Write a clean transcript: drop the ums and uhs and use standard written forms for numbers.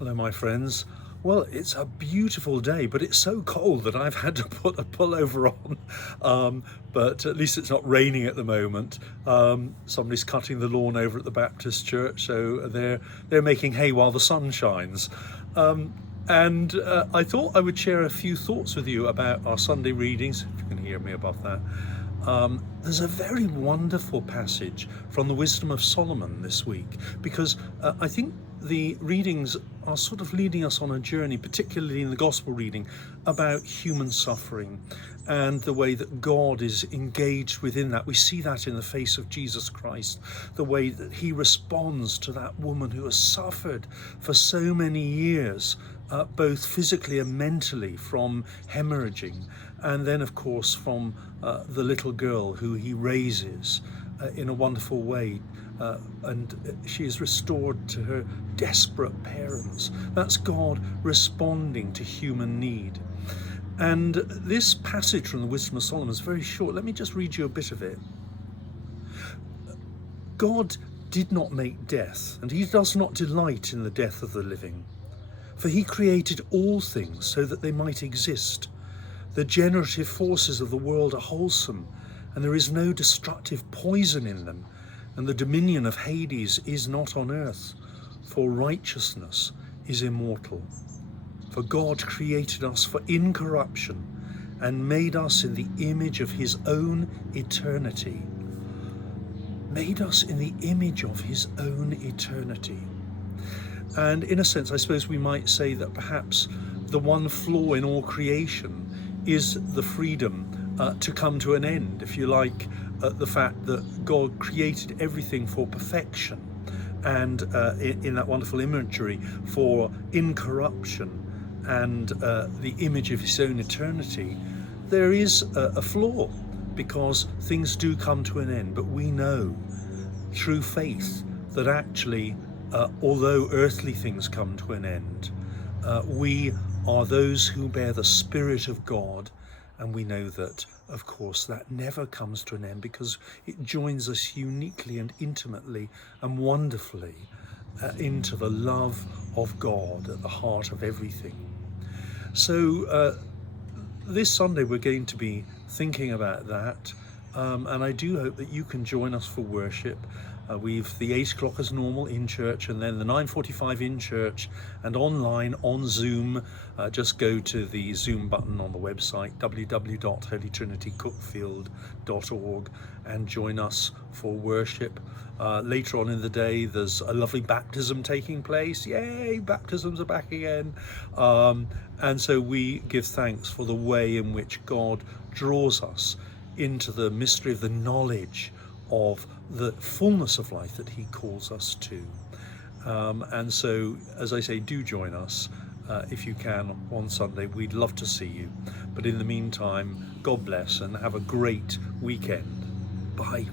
Hello, my friends. Well, it's a beautiful day, but it's so cold that I've had to put a pullover on. But at least it's not raining at the moment. Somebody's cutting the lawn over at the Baptist church, so they're making hay while the sun shines. And I thought I would share a few thoughts with you about our Sunday readings, if you can hear me above that. There's a very wonderful passage from the Wisdom of Solomon this week, because I think the readings are sort of leading us on a journey, particularly in the gospel reading, about human suffering and the way that God is engaged within that. We see that in the face of Jesus Christ, the way that he responds to that woman who has suffered for so many years, both physically and mentally, from hemorrhaging, and then of course from the little girl who he raises in a wonderful way, and she is restored to her desperate parents. That's God responding to human need. And this passage from the Wisdom of Solomon is very short. Let me just read you a bit of it. God did not make death, and he does not delight in the death of the living. For he created all things so that they might exist. The generative forces of the world are wholesome, and there is no destructive poison in them, and the dominion of Hades is not on earth, for righteousness is immortal. For God created us for incorruption, and made us in the image of his own eternity. Made us in the image of his own eternity. And in a sense, I suppose we might say that perhaps the one flaw in all creation is the freedom to come to an end, if you like, the fact that God created everything for perfection, and in that wonderful imagery for incorruption and the image of his own eternity. There is a flaw, because things do come to an end, but we know through faith that actually, although earthly things come to an end, we are those who bear the Spirit of God, and we know that, of course, that never comes to an end, because it joins us uniquely and intimately and wonderfully into the love of God at the heart of everything. So this Sunday we're going to be thinking about that, and I do hope that you can join us for worship. We've the 8 o'clock as normal in church, and then the 9:45 in church, and online on Zoom. Just go to the Zoom button on the website www.holytrinitycookfield.org and join us for worship. Later on in the day there's a lovely baptism taking place. Yay, baptisms are back again. And so we give thanks for the way in which God draws us into the mystery of the knowledge of the fullness of life that he calls us to. And so, as I say, do join us if you can on Sunday. We'd love to see you. But in the meantime, God bless and have a great weekend. Bye.